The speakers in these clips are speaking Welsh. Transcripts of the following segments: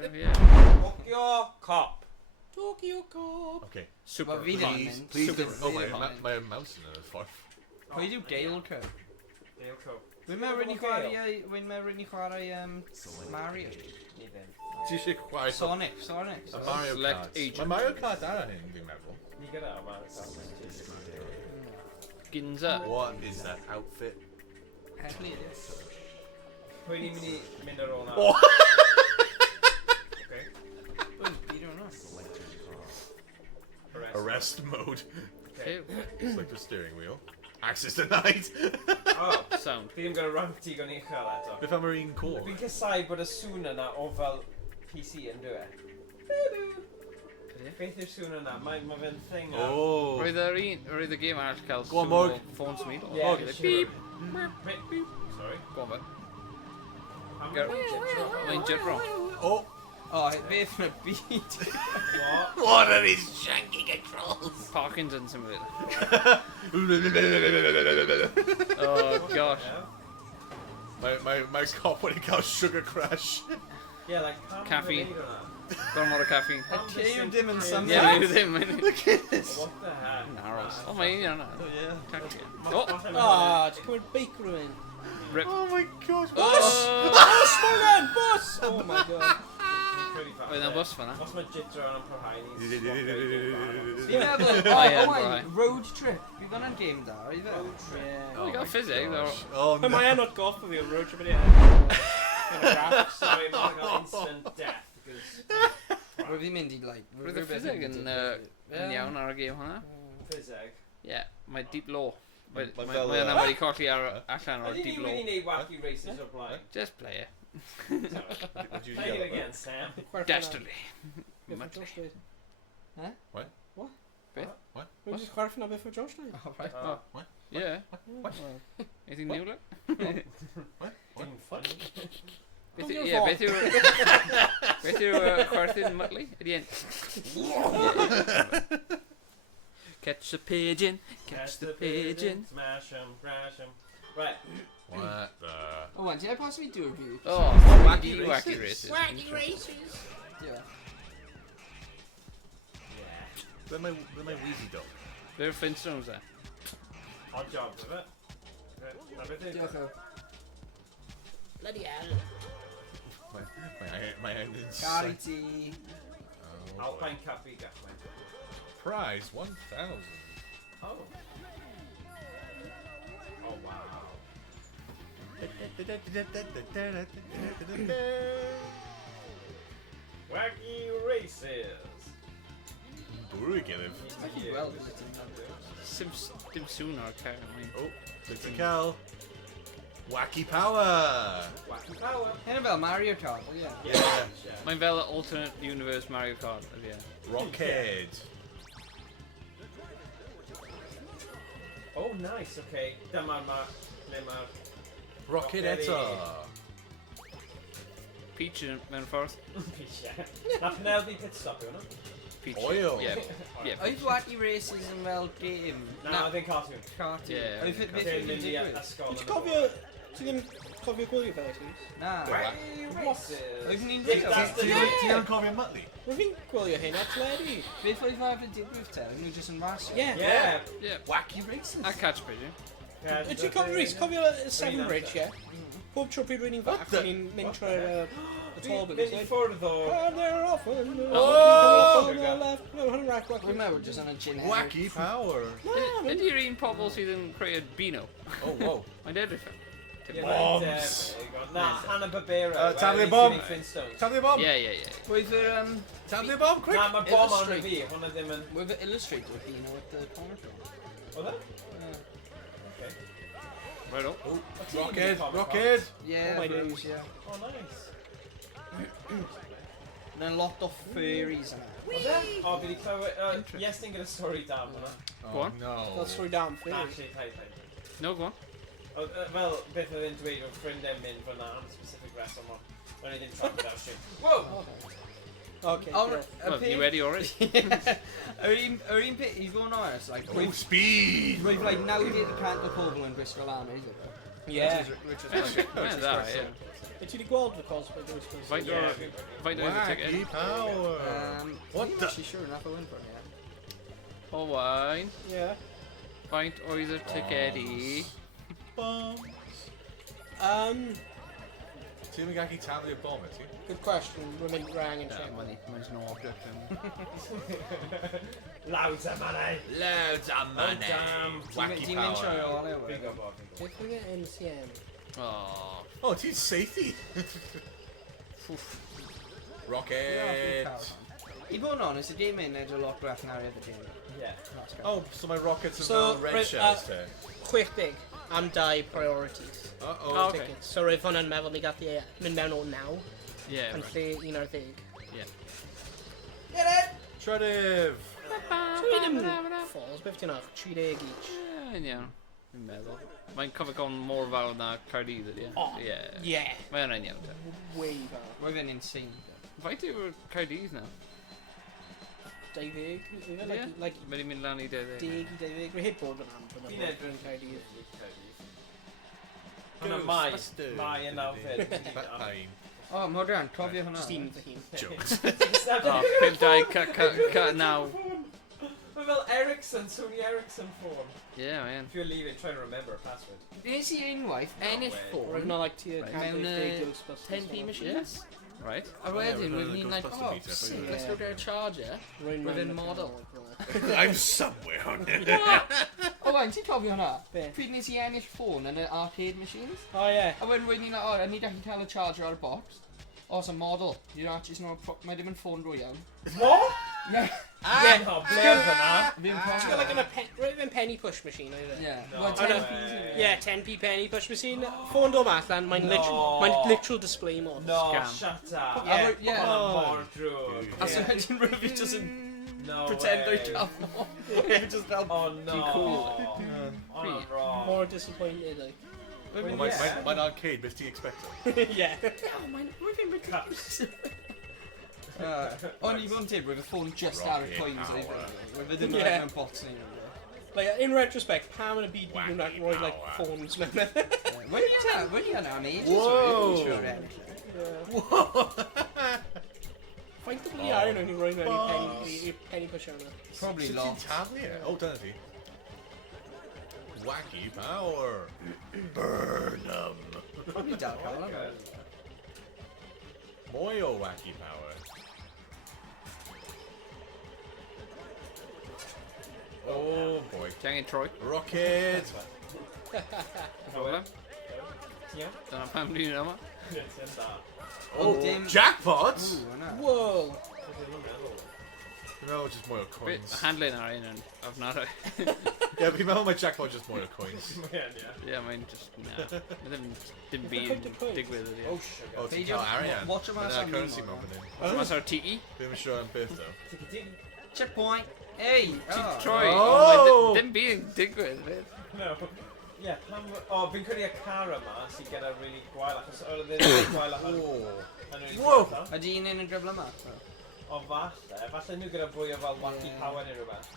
Racer, yeah. Tokyo Cop. Tokyo Cop. Okay. Super. Please. Oh, my mouse in a ffordd. Pwy yw Gaelco? Gaelco. Wy'n meddwl ni chwarae Mario. Ni ddim. Ti eisiau chwarae Sonic. A Mario Select Kart. agent. Mae Mario Kart ar hyn, dwi'n meddwl. Ni gyda o Mario Kart. Ginza. What is that outfit? Heddlu ydi. Pwy ni'n mynd i mynd ar ôl na? Oh. Okay. Wy'n byd o'n os. Arrest mode. Okay. Select the steering wheel. Access denied. Oh, Sound. fi ddim gyda rank digon uchel eto. Beth am yr un core? Fi'n cysau bod y sŵn yna o fel PC yn dwi e. Beth yw'r sŵn yna? Mae fe'n thing am... Oh. Roedd y gêm arall cael Go on, Morg. ffôn smid. Yeah, Oh, sure. beep. Beep. Sorry. Go on, bud. Mae'n Mae'n jitro. Oh. O, beth yn y byd. What? What are these janky controls? Parkinson simulator. Oh, gosh. Mae cop wedi cael sugar crash. Yeah, like... Caffeine. Gormod o caffeine. Y teir dim yn symud. Yeah, mae ddim. Look at this. What the heck? Naros. O, mae'n un yna. Oh, Ah, ti'n cymryd beic rhywun. rip. Oh my god. Bus! Bus, man! Bus! Oh my god. Oedd yna bus fanna. Os mae jitro yn parhau ni... Fi'n meddwl, Owain, road trip. Bydd hwnna'n game da, oedd e? Road trip. Oh, we got ffisig. Oh no. Mae yn o'r goff o fi o'n road trip yn Sorry, mae'n cael instant death. Roedd fi'n mynd i, like... Roedd y ffisig yn iawn ar y gêm hwnna. Ffiseg. Ie, mae deep law. Mae fel, yna wedi colli allan o'r Ydy deep ni law. wedi gwneud Wackey Racers o'r blaen? Just play it. Play it again, Sam. Destiny. What? Beth? What? Mae'n just chwarae ffynna beth o Josh dweud? Oh, right. What? Yeah. What? Anything new, look? Dim funny. Beth yw chwerthin Mutley? Ydy en. Catch the pigeon, catch the pigeon. Smash 'em, crash 'em. Right. What the... Owain, did I possibly do a review? Oh, Wackey Racers. Wackey Racers! Yeah. Ble mae Wheezy dog? They're Flintstones there. Odd job, is it? Diolch o. Bloody hell. Mae angen... Gary T. Alpine Cafe Gaffman. Prize 1,000. Oh. Oh, wow. Wackey Racers. Bwrw I gilydd. Mae'n gweld yn y Dim sooner o'r car. Oh, dwi'n cael... Wacky Power! Wackey Power. Hyn fel Mario Kart, o ie. Yeah. Mae'n fel alternate universe Mario Kart. Rockhead. Oh, nice, okay. Dyma ble mae'r... Rocket eto. Peach mewn ffordd. Peach, ie. Na Penelope pit stop yw hwnna? Peach. Oil. Yeah. Oedd Wackey Racers yn fel game? Na, oedd e'n cartoon. Cartoon. Yeah. Oedd beth Oedd yn e'n mynd i digwydd? ysgol. Ti'n cofio... Ti ddim cofio gwylio fel eich? Na. Wackey Racers. Oedd ni'n Dick, digwydd? that's the Ti ddim cofio Muttley? Mae fi'n gwylio hyn at Ledi. Beth oedd fe yn digwydd te? Oedd nhw jyst yn rasio? Ie. Yeah. Yeah. Wacky Racers. A catch pigeon. Ti'n cofio Rhys? Cofio y Seven Bridge, ie? Pob tro pryd rwy'n i'n fach, the- ni'n mynd trwy'r tall Mynd buildings. i ffwrdd o... And they're off on the left. No, hwn yn rhaid Rwy'n meddwl jyst yn y gin Wacky Power. Ydy'r un pobl sydd yn creu Beano? Oh, wow. Mae'n edrych fel. Bombs. Na, Hannah Barbera. Taflu bomb. Flintstones. Taflu bomb. Yeah. Oedd yr, Taflu bomb, quick. Na, mae bomb ond i fi, hwnna ddim yn... Oedd y illustrator fi, you know, at the corner shop. Oedd e? Okay. Right on. O, ti'n Rocket, mynd i Comic rocket. Yeah, Oh my those, days. yeah. Con? Oh, nice. Yna'n lot o furries yna. Oedd e? O, fi wedi clywed... Iestyn gyda stori dam hwnna. Go on. No. That's through down, Na, please. actually, tai. No, go on. Fel, beth oedd e'n dweud o'n ffrindiau'n mynd fyna am specific reswm o. O'n i ddim trafod without shit. Whoa! Okay. Oh, Well, you ready already? Yr un bit, i fod yn honest, like, Oh, speed. roedd like 90% o pobl yn gwisgo lan, is it? Yeah. Which is Yeah, that, yeah. Ti wedi gweld y cosplay dwi'n suppose? Faint oedd y ticket? Wacky power. What I'm the? actually sure enough I win for it, Owain. Yeah. Faint oedd y ticket i? Bombs. Ti'n mynd gallu taflu'r bomb, ti? Good question. We're mynd rang and check. Mae'n no object. Loads of money. Loads of money. Wacky Ti'n mynd trwy power. o le, Big up, big up. Beth yw'n NCM? Oh. Oh, ti'n seithi. Rocket. I bod yn honest, y game yn edrych lot grach na'r other game. Yeah. Oh, so my rockets are So, now red right, shells te. 60 am 2 priorities. Uh-oh. Oh, okay. Tickets. So roedd hwnna'n meddwl mi gath i mynd mewn o 9 Yeah, yn right. lle 11. Yeah. Tredyf. So i ddim falls, beth ti'n ach? 30 each. Yn iawn. Fi'n meddwl. Mae'n cofio gan mor fawr na Cardydd ydy. Oh, Yeah. yeah. Mae hwnna'n iawn te. Way far. Roedd e'n insane. Faint yw'r Cardydd nawr? 20. Yeah. Like Mae'n mynd lan i 10. 10. Rwy heb bod yn am. Fi'n edrych yn Caerdydd. Hwna mai yn awfed. Batpain. O, Modern, cofio hwnna. Just un fy hun. Jokes. O, 5-2, now. Mae fel Ericsson, Sony Ericsson ffôn. Yeah, man. If you're leaving, try to remember a password. Nes i unwaith, ennill way. Roedd ffôn, yna like tier Right. mewn Ghostbusters. 10p machines. Right. A wedyn, Yeah, roedd ni'n like, Ghostbuster oh, meter, sick, yeah. let's go get a charger. Roedd e'n model. I'm somewhere on it. O, wain, ti'n cofio hwnna? Be? Pryd nes i ennill ffôn yn y arcade machines? Oh yeah. A wedyn roedd ni'n like, oh, I need to cael y charger ar y box. O, it's a model. You're actually not, mae ddim yn ffôn rwy iawn. What? Yeah. Yeah. Oh, blur fyna. Ddim It's got like roedd e'n penny push machine oedd e? Yeah. No Well, way. 10p. Yeah, 10p penny push machine. Ffôn dod allan, mae'n literal display mode. No, Scam. shut up. Yeah. Yeah. Oh, mor drwg. A so wedyn roedd fi just yn No pretend way. o'i cael mo. Fi just fel... Oh no. cool. Oh no, wrong. More disappointed, like. Mae'n arcade, beth ti'n expecto? Yeah. Oh, mae'n... Roedd fi'n mynd... Cups. O'n i fod yn dweud, roedd y ffôn just ar y Rocket coins oedd power. Roedd ddim Yeah. yn bots ni. Like, in retrospect, pam yn y byd Wacky nhw'n rhoi, like, power. ffôns mewn. When you an ages, Whoa. Whoa! Faint o bli ar nhw'n rhoi mewn i penny push hwnna? Probably Sut lot. ti'n taflu e? O, dyna ti. Wacky power. Burn 'em. Probably dal cael hwnna. Mwy o wacky power. Oh boy. Ti angen troi. Rocket. Problem. Yeah. Dyna pam ni'n yma. Sy'n da. Oh, dim- jackpot! Ooh, hwnna. Whoa! No, just mwy o Bit coins. handling ar un yn ofnadwy. Yeah, fi'n meddwl mae jackpot just mwy o coins. Yeah, mae'n just... Na. Mae ddim byd Faint o coins? digwydd ydi. Oh, sugar. O, ti'n Peidiwch- cael arian. watch 'em Mae as yna I'm currency moving mewn on. fan hyn. Mas ar tiki. Ddim yn siŵr am beth though. Checkpoint! Hey! Ti'n troi. Oh! Ond ddim byd yn digwydd. fyd. No. Yeah, pam... O, fi'n credu y car yma sy'n gyda really gwael, achos oedd ddim yn gwael achos... Whoa! Ydy un yn y dribble yma? O, falle nhw gyda fwy o fel wacky Yeah. power neu rhywbeth.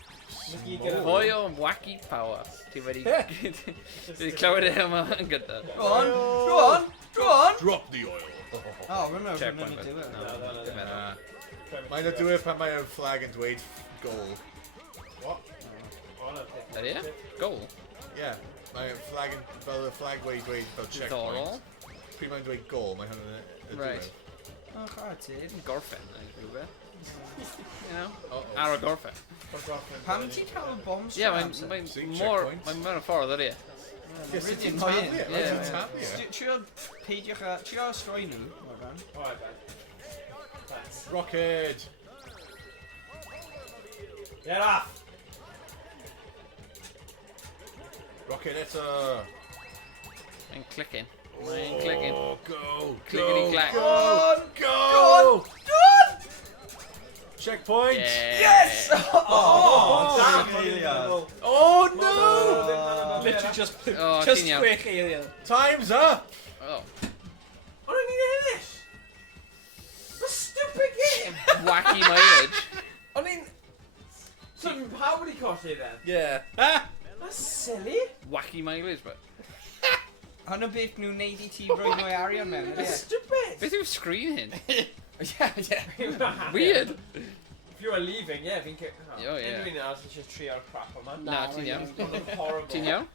Mae gyd gyda Fwy o wacky power. Ti wedi... Ti wedi clywed e yma yn gydol. Go on! Go on! Go on! Drop the oil. Oh, remember, Checkpoint, remember do it. No, no, no, Dim no. meddwl. Mae'n o dweud pan mae'r flag yn dweud goal. What? O, no, peth. Ydy e? Goal. Yeah, mae'r flag yn... Fel y flag wedi dweud fel Diddorol. checkpoint. Pryd mae'n dweud goal, mae hwnna'n y Right. Oh, chwarae Gorffen, neu rhywbeth. You know? Uh-oh. Ar y gorffen. Pam ti'n cael y bombs Ie, trwy mae'n amser? See, mor... checkpoint. Mae'n mewn y ffordd ydy e. Yes, Rydyn, ti'n o, ie. taflu e? Ie, Ti'n ie. taflu e? Trio peidiwch a... Trio stroi nhw, Morgan. O, I bet. Thanks. Rocket! Get off! Rocket eto! Mae'n clicking. Mae'n clicking. Oh, go! Clickety Go! clack. Go! Go! Checkpoint! Yes! Oh, damn. Oh no! Literally just Oh, just ti'n iawn. quick alien. Time's up! Oh. O'n i'n ennill! A stupid game! Wacky mileage. O'n i'n... So, pawb wedi colli then? Yeah. Ah! That's silly. Wacky mileage, but... Hwnnw beth nhw'n neud I ti roi mwy arian mewn, ydy? Stupid! Beth yw'r sgrin hyn? Yeah. Weird. If you are leaving, yeah, fi'n... Oh, yeah. Fi'n aros eisiau trio'r crap yma. Na, ti'n iawn. Horrible. Ti'n iawn?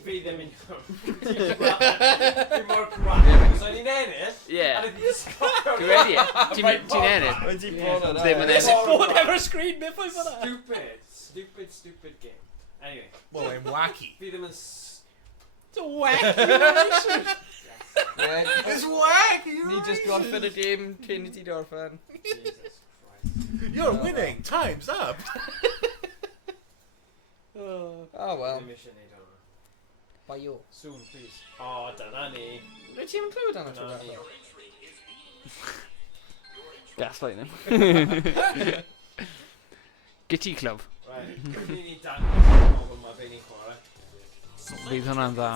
Fi ddim yn iawn. Fi'n mor crap. So ni'n ennill. Ie. A ni wedi sgofio. Dwi wedi. Ti'n ennill? Wedi bod yna. Ddim yn Is ennill. it board ever screen beth oedd hwnna? Stupid game. Anyway. Well, I'm wacky. Fi ddim yn... It's a wacky racers. It's wacky! Ni just gorffen y game cyn I ti dorffen. Jesus Christ. You're winning! Time's up! Oh. Oh well. Ddim eisiau neud hwnna. By you. Soon, please. O, dyna ni. Rwy ti'n clywed am y tro Dyna ni. Gaslighting. GTI Club. Right. Ni ni dan pobl ma fe ni'n chwarae. Bydd hwnna'n dda.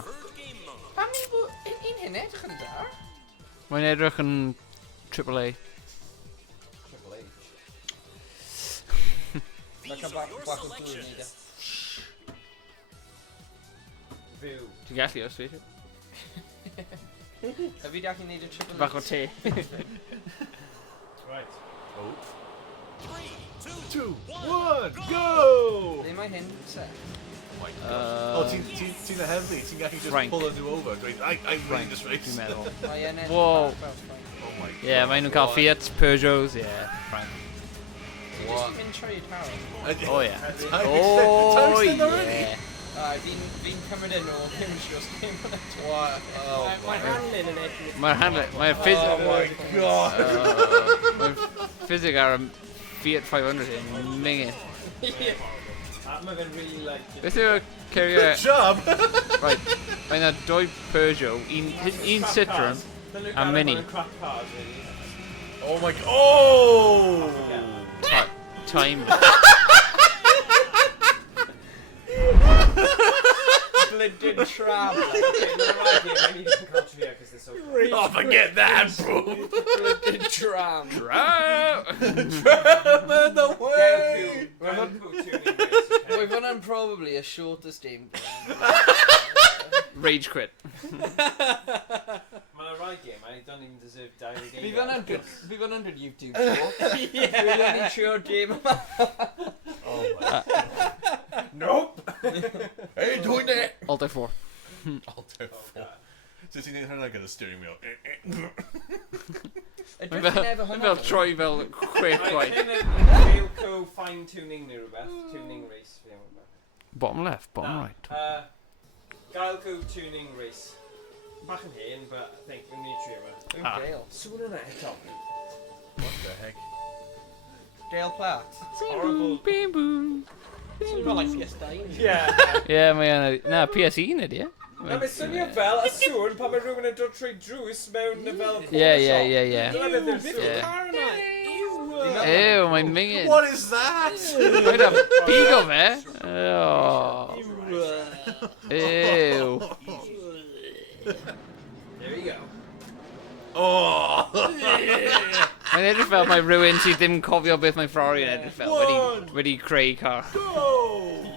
Pam ni bod... Un hyn edrych yn da? Mae'n edrych yn AAA. Triple H. Like a bach o dŵr i neud e. Fyw. Ti'n gallu os fi? A fi gallu neud y triple Bach o H. te. Right. Oh. 3, 2, 1, go! Ble mae hyn te? Oh my god. Oh, ti'n a heavy. Ti'n gallu just Frank. pull a new over. I'm winning this race. Dwi'n meddwl. Mae e'n edrych Whoa. bach fel Frank. Oh my god. Ie, mae nhw'n cael Fiat, Peugeots, ie. Frank. Ti jyst mynd trwy taro. O ie. Time's O done already. ie. Fi'n cymryd yn ôl ddim siwrs dim yn eto. What? Oh my Mae handling yn edrych. Mae'r handle, mae'r ffisig... Oh my god. Mae'r ffisig ar y Fiat 500 yn mingin. Mae fe'n really like... Beth yw'r cerio... Good job! Right, mae yna dwy Peugeot, un Citroen a Mini. Crap cars, really. Oh my god. Oh! Time. Blindin tram. Oh, forget that, bro! Blindin tram. Trevor, the way! We've won probably a shortest game. Rage quit. Mae'n right game, I don't even deserve daily game. We've won 100 YouTube shorts. We've only sure game yma. Oh my god. Nope! I ain't doing that! Alt F4. Alt F4. So ti'n neud hwnna gyda steering wheel. Mae'n fel troi fel chwech gwaith. Gaelco fine-tuning neu rhywbeth. Tuning race. Bottom left, bottom right. Gaelco tuning race. Bach yn hen, but I think we need to trio it. Gale. Sŵn yna eto. What the heck? Gale Platt. Horrible. Beam boom. It's not like PS9. Yeah. Ie, mae yna... Na, PS1 ydi, ie? Na, mae swnio fel a sŵn pan mae rhywun yn dod trwy drws mewn y fel... Ie. Beth car yna? Ew, mae'n mingin. What is that? Mae'n a bigo fe. Oh. Ew. There you go. Oh! Mae'n edrych fel mae rhywun sydd ddim cofio beth mae Ferrari yn edrych fel wedi creu car. Go!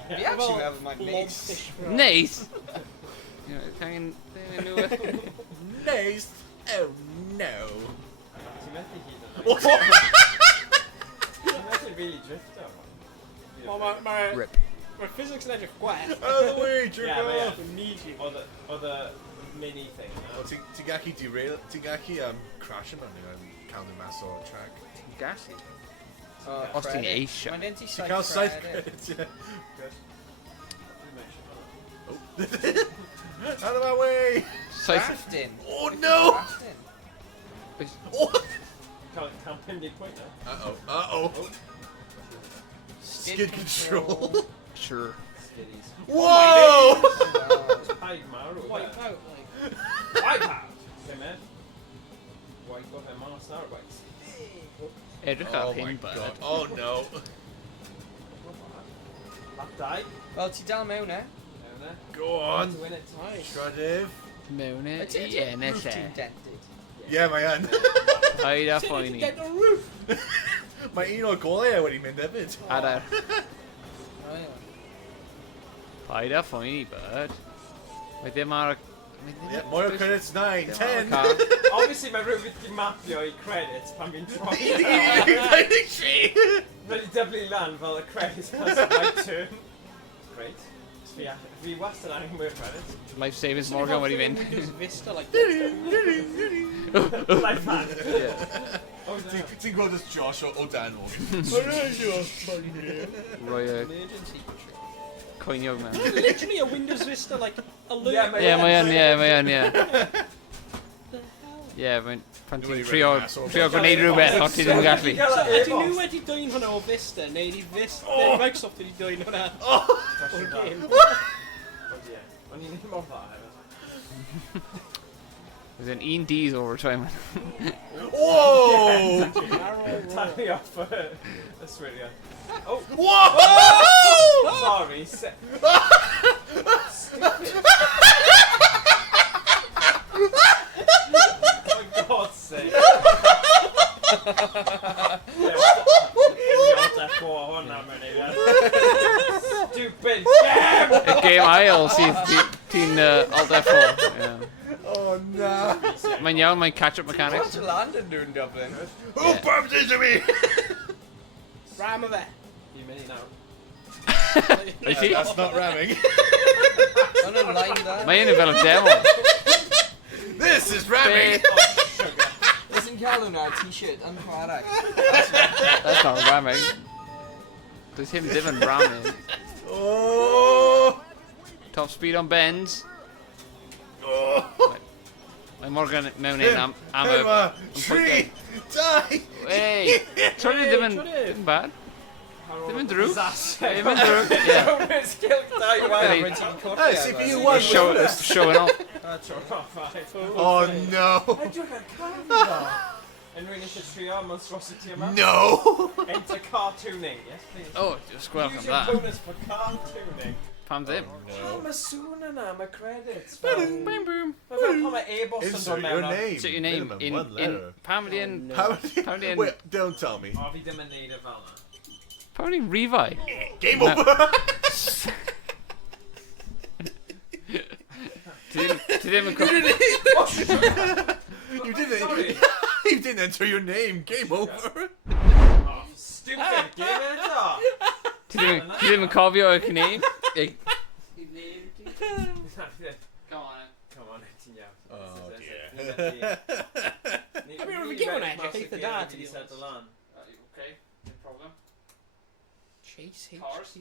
We actually have my mates. Neis! Cangen nhw... Nice! Oh no! Ti'n methu hyd yn oed. Ti'n methu really drifto. Mae'r physics yn edrych gwell. Out of the way, jerk Yeah, mae off! e. Oedd y mini thing. Oh, ti'n gallu derail, ti'n gallu crash yn hynny yn cael nhw mas o'r track. Gasi. Oh, Os ti'n eisiau. Mae'n denti Ti'n cael saith 7 credit. credits, yeah. Good. Oh. Out of my way! Drafting. Oh no! Drafting. Oh. Can't pin the point now. Uh-oh. Skid control. Sure. Skiddies. Whoa! Hide Maru. Wipe out, like. Wipe out! Hey man. Wipe off a Mars Star bikes. Edrych Oh ar my hyn, god. bud. Oh no. Lap die. Wel, ti dal mewn e? Go on. To win it. Nice. Shredded. Mewn e Ydy, i ennill roof e. ti'n dented. Yeah, mae yn. Paid a Did phoeni. get the roof? Mae un o'r golau wedi mynd hefyd. Adar. O, ie. Paid a phoeni, bud. Mae ddim ar Yeah, more credits 9, 10. Obviously mae rhywun wedi mapio I credits pan fi'n troi. Wedi dyblu lan fel y credits plus my turn. Great. Fi wastad angen mwy o credits. Life savings Morgan wedi fynd. Windows Vista like Life hack. Ti'n gweld ys Josh o Dan o? Roi emergency control. coinio mewn. Literally a Windows Vista like alert. Yeah, Ie, mae yn, ie. Ie, mae'n... Pan ti'n trio gwneud rhywbeth, o ti ddim yn gallu. So, ydyn nhw wedi dweud hwnna o Vista, neu di Vista, Microsoft wedi dweud hwnna o'r game? O'n i'n mor dda hefyd. There's an 1 D's overtime. Whoa! Tally off y swiriau. Oh! Whoa! Sorry. For God's sake. Stupid game! Y game ail sydd ti'n alt F4. Oh no! Mae'n iawn, mae'n catch-up mechanics. What's Landon doing Dublin? Who bumped into me? Ram o fe. Ti'n mynd I nawr. Wyt ti? That's not ramming. On a line there. Mae un yn fel y demo. This is ramming. Listen, cael hwnna t-shirt yn Chwarae. That's not ramming. Does him ddim yn ramming. Oh! Top speed on bends. Oh! Mae Morgan mewn un am y... 3, die! Hey! Troi ddim yn bad. Ddim yn drwg. Disaster. Ddim yn drwg, ie. Skill die well. Hey, CPU 1 Showing off. Oh no! Edrych ar camera. Unrhyw eisiau trio monstrosity yma? No! Enter cartooning. Yes, please. Oh, sgwelch Use am your that. bonus for cartooning. Pam ddim? Pam y sŵn yna, mae credits. Boom, boom. Mae fel pan mae e-bost yn dod Insert mewn. your name. Insert your name Minimum in... one letter. Pam wedi yn... How Pam wedi yn... Wait, don't tell me. O, fi ddim yn neud y fel yna. Pam wedi yn refi? Game over! Ti ddim yn... You didn't. You didn't enter your name. Game over. Oh, stupid game eto. Ti ddim yn cofio y name? Ei. Come on. Come on, ti'n iawn. Oh dear. I mean, we're giving it a hit the dad to be honest. Okay, no problem. Chase Cars? HQ.